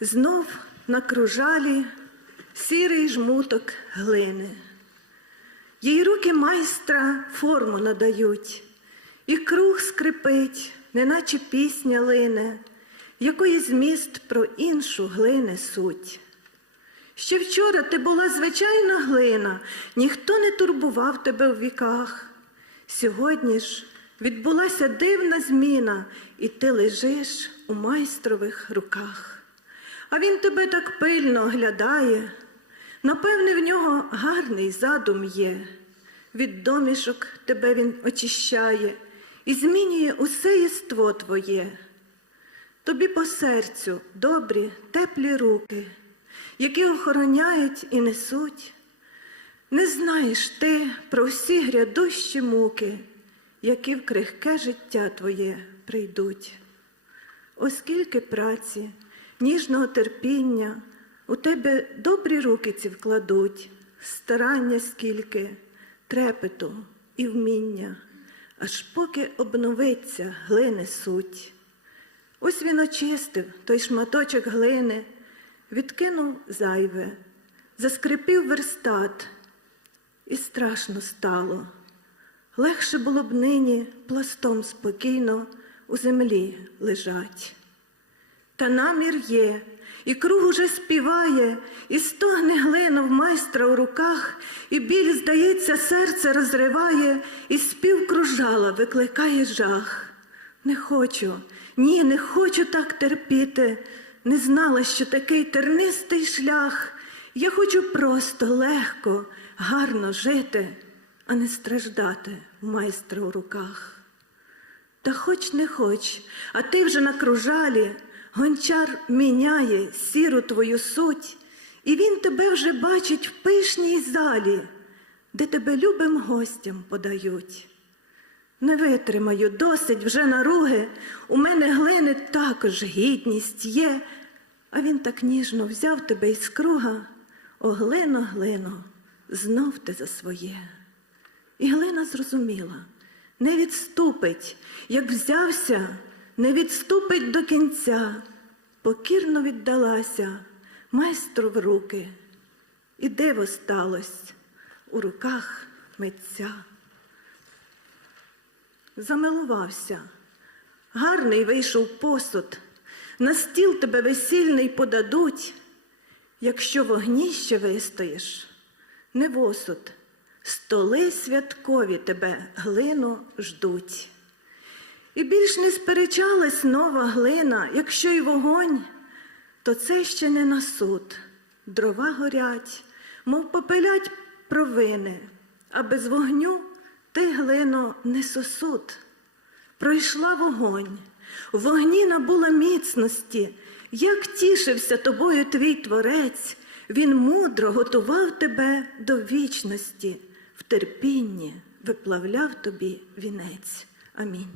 Знов на кружалі сірий жмуток глини. Їй руки майстра форму надають, і круг скрипить, неначе пісня лине, якої зміст про іншу глине суть. Ще вчора ти була звичайна глина, ніхто не турбував тебе в віках. Сьогодні ж відбулася дивна зміна, і ти лежиш у майстрових руках. А він тебе так пильно оглядає. Напевне, в нього гарний задум є. Від домішок тебе він очищає і змінює усе єство твоє. Тобі по серцю добрі, теплі руки, які охороняють і несуть. Не знаєш ти про всі грядущі муки, які в крихке життя твоє прийдуть. Оскільки праці, ніжного терпіння у тебе добрі руки ці вкладуть, старання скільки, трепету і вміння, аж поки обновиться глини суть. Ось він очистив той шматочок глини, відкинув зайве, заскрипів верстат, і страшно стало. Легше було б нині пластом спокійно у землі лежать. Та намір є, і круг уже співає, і стогне глина в майстра у руках, і біль, здається, серце розриває, і спів кружала викликає жах. Не хочу, ні, не хочу так терпіти. Не знала, що такий тернистий шлях. Я хочу просто легко, гарно жити, а не страждати в майстра у руках. Та хоч не хоч, а ти вже на кружалі, гончар міняє сіру твою суть, і він тебе вже бачить в пишній залі, де тебе любим гостям подають. Не витримаю, досить вже наруги, у мене глини також гідність є, а він так ніжно взяв тебе із круга, о глино, глино, знов ти за своє. І глина зрозуміла, не відступить, як взявся, не відступить до кінця, покірно віддалася майстру в руки, і диво сталось у руках митця. Замилувався, гарний вийшов посуд, на стіл тебе весільний подадуть, якщо вогніще вистоїш, не в осуд, столи святкові тебе глину ждуть. І більш не сперечалась нова глина, якщо й вогонь, то це ще не на суд. Дрова горять, мов попелять провини, а без вогню ти, глино, не сосуд. Пройшла вогонь, в вогні набула міцності, як тішився тобою твій творець, він мудро готував тебе до вічності, в терпінні виплавляв тобі вінець. Амінь.